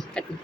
கட்டு.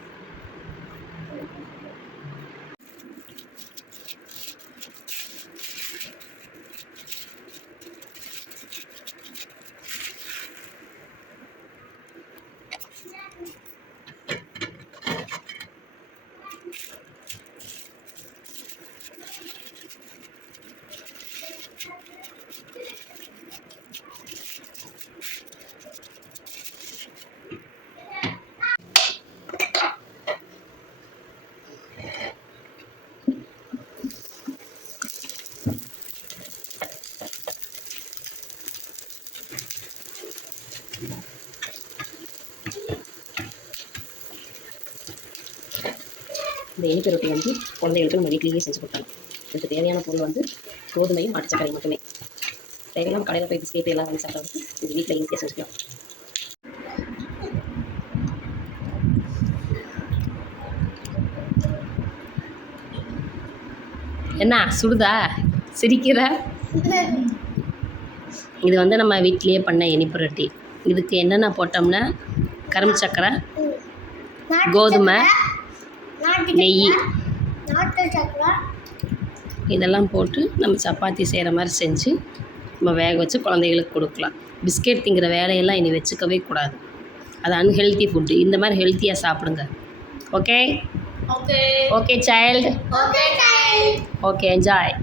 இந்த இனிப்பு ரொட்டி வந்து குழந்தைகளுக்கு நம்ம வீட்லேயே செஞ்சு கொடுத்தாங்க. இதுக்கு தேவையான பொருள் வந்து கோதுமையும் நாட்டு சர்க்கரை மட்டுமே. தேவையில்லாம கடையில் போய் பிஸ்கெட் எல்லாம் வாங்கி சாப்பிட்றதுக்கு இது வீட்டில் ஈஸியாக செஞ்சுக்கலாம். என்ன சுடுதா சிரிக்கிற? இது வந்து நம்ம வீட்டிலேயே பண்ண இனிப்பு ரொட்டி. இதுக்கு என்னென்ன போட்டோம்னா கரும்பு சர்க்கரை, கோதுமை, நெய் இதெல்லாம் போட்டு நம்ம சப்பாத்தி செய்கிற மாதிரி செஞ்சு நம்ம வேக வச்சு குழந்தைகளுக்கு கொடுக்கலாம். பிஸ்கெட் திங்கிற வேலையெல்லாம் இனி வச்சுக்கவே கூடாது. அது அன்ஹெல்த்தி ஃபுட்டு. இந்த மாதிரி ஹெல்த்தியாக சாப்பிடுங்க. Okay okay child, okay enjoy.